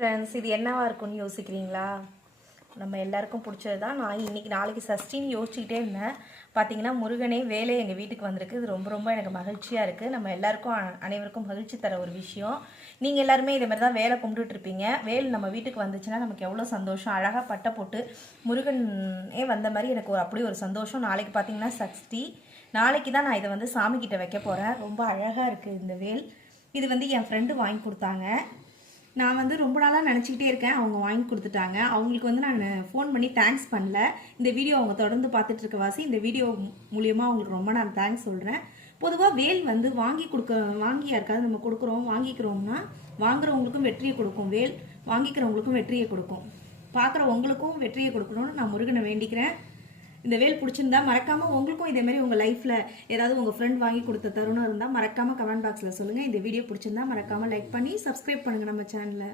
Friends, இது என்னவா இருக்கும்னு யோசிக்கிறீங்களா? நம்ம எல்லாருக்கும் பிடிச்சது தான். நான் இன்னைக்கு நாளைக்கு சஷ்டின்னு யோசிச்சுக்கிட்டே இருந்தேன். பார்த்தீங்கன்னா முருகனே வேலை எங்கள் வீட்டுக்கு வந்திருக்கு. இது ரொம்ப ரொம்ப எனக்கு மகிழ்ச்சியாக இருக்குது. நம்ம எல்லாருக்கும் அனைவருக்கும் மகிழ்ச்சி தர ஒரு விஷயம். நீங்கள் எல்லாருமே இதே மாதிரி தான் வேலை கும்பிட்டுட்ருப்பீங்க. வேல் நம்ம வீட்டுக்கு வந்துச்சுன்னா நமக்கு எவ்வளோ சந்தோஷம். அழகாக பட்டை போட்டு முருகனே வந்த மாதிரி எனக்கு அப்படி ஒரு சந்தோஷம். நாளைக்கு பார்த்தீங்கன்னா சஷ்டி. நாளைக்கு தான் நான் இதை வந்து சாமிக்கிட்ட வைக்க போகிறேன். ரொம்ப அழகாக இருக்குது இந்த வேல். இது வந்து என் ஃப்ரெண்டு வாங்கி கொடுத்தாங்க. நான் வந்து ரொம்ப நாளாக நினச்சிக்கிட்டே இருக்கேன். அவங்க வாங்கி கொடுத்துட்டாங்க. அவங்களுக்கு வந்து நான் ஃபோன் பண்ணி தேங்க்ஸ் பண்ணல. இந்த வீடியோ அவங்க தொடர்ந்து பார்த்துட்டு இருக்க வாசி இந்த வீடியோ மூலியமாக அவங்களுக்கு ரொம்ப நான் தேங்க்ஸ் சொல்கிறேன். பொதுவாக வேல் வந்து வாங்கி யாருக்காவது நம்ம கொடுக்குறோம், வாங்கிக்கிறோம்னா வாங்குறவங்களுக்கும் வெற்றியை கொடுக்கும். வேல் வாங்கிக்கிறவங்களுக்கும் வெற்றியை கொடுக்கும். பார்க்குறவங்களுக்கும் வெற்றியை கொடுக்கணும்னு நான் முருகனை வேண்டிக்கிறேன். இந்த வேல் பிடிச்சிருந்தா மறக்காம உங்களுக்கும் இதே மாதிரி உங்க லைஃப்ல ஏதாவது உங்க ஃப்ரெண்ட் வாங்கி கொடுத்த தருணம் இருந்தா மறக்காம கமெண்ட் பாக்ஸ்ல சொல்லுங்க. இந்த வீடியோ பிடிச்சிருந்தா மறக்காம லைக் பண்ணி சப்ஸ்கிரைப் பண்ணுங்க நம்ம சேனலை.